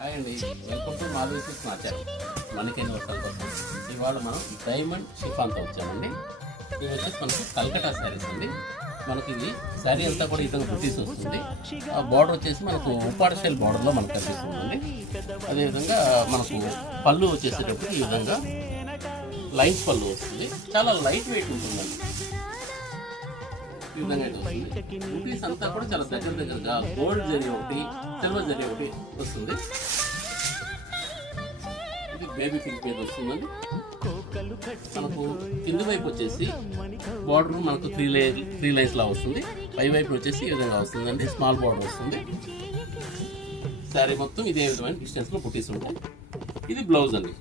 Hi అండి, welcome to Madhavi silks channel. మనకైన వర్కల కోసం ఇవాళ మనం డైమండ్ షిఫాన్తో వచ్చామండి. ఇవి వచ్చేసి మనకు కల్కటా శారీస్ అండి. మనకి ఇది శారీ అంతా కూడా ఇతను బుటీస్ వస్తుంది. ఆ బార్డర్ వచ్చేసి మనకు ఉప్పాడ స్టైల్ బార్డర్లో మనకు కనిపిస్తుందండి. అదేవిధంగా మనకు పళ్ళు వచ్చేసేటప్పుడు ఈ విధంగా లైన్స్ పళ్ళు వస్తుంది. చాలా లైట్ వెయిట్ ఉంటుందండి. ఈ విధంగా వస్తుంది. బుటీస్ అంతా కూడా చాలా దగ్గరగా గోల్డ్ జరీ ఒకటి, సిల్వర్ జరీ ఒకటి వస్తుంది. ఇది బేబీ పింక్ మీద వస్తుందండి. మనకు కింది వైపు వచ్చేసి బార్డర్ మనకు త్రీ లైన్స్ లా వస్తుంది. పై వైపు వచ్చేసి ఈ విధంగా వస్తుందండి. స్మాల్ బార్డర్ వస్తుంది. శారీ మొత్తం ఇదే విధమైన డిస్టెన్స్ లో బుటీస్ ఉంటాయి. ఇది బ్లౌజ్ అండి.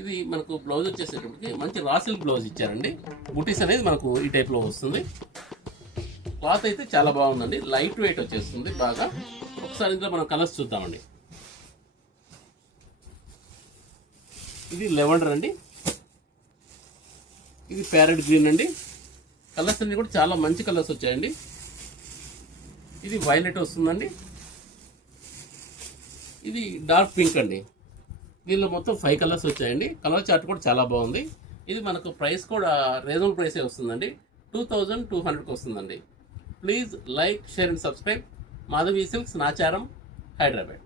ఇది మనకు బ్లౌజ్ వచ్చేసేటప్పటికి మంచి రా సిల్క్ బ్లౌజ్ ఇచ్చారండి. బుటీస్ అనేది మనకు ఈ టైప్ లో వస్తుంది. క్లాత్ అయితే చాలా బాగుందండి. లైట్ వెయిట్ వచ్చేస్తుంది బాగా. ఒకసారి ఇందులో మనం కలర్స్ చూద్దామండి. ఇది లెవెండర్ అండి. ఇది ప్యారెట్ గ్రీన్ అండి. కలర్స్ అన్ని కూడా చాలా మంచి కలర్స్ వచ్చాయండి. ఇది వైలెట్ వస్తుందండి. ఇది డార్క్ పింక్ అండి. దీనిలో మొత్తం 5 కలర్స్ వచ్చాయండి. కలర్ చార్ట్ కూడా చాలా బాగుంది. ఇది మనకు ప్రైస్ కూడా రీజనబుల్ ప్రైసే వస్తుందండి. 2200కి వస్తుందండి. Please like, share and subscribe. Madhavi silks Nacharam, Hyderabad.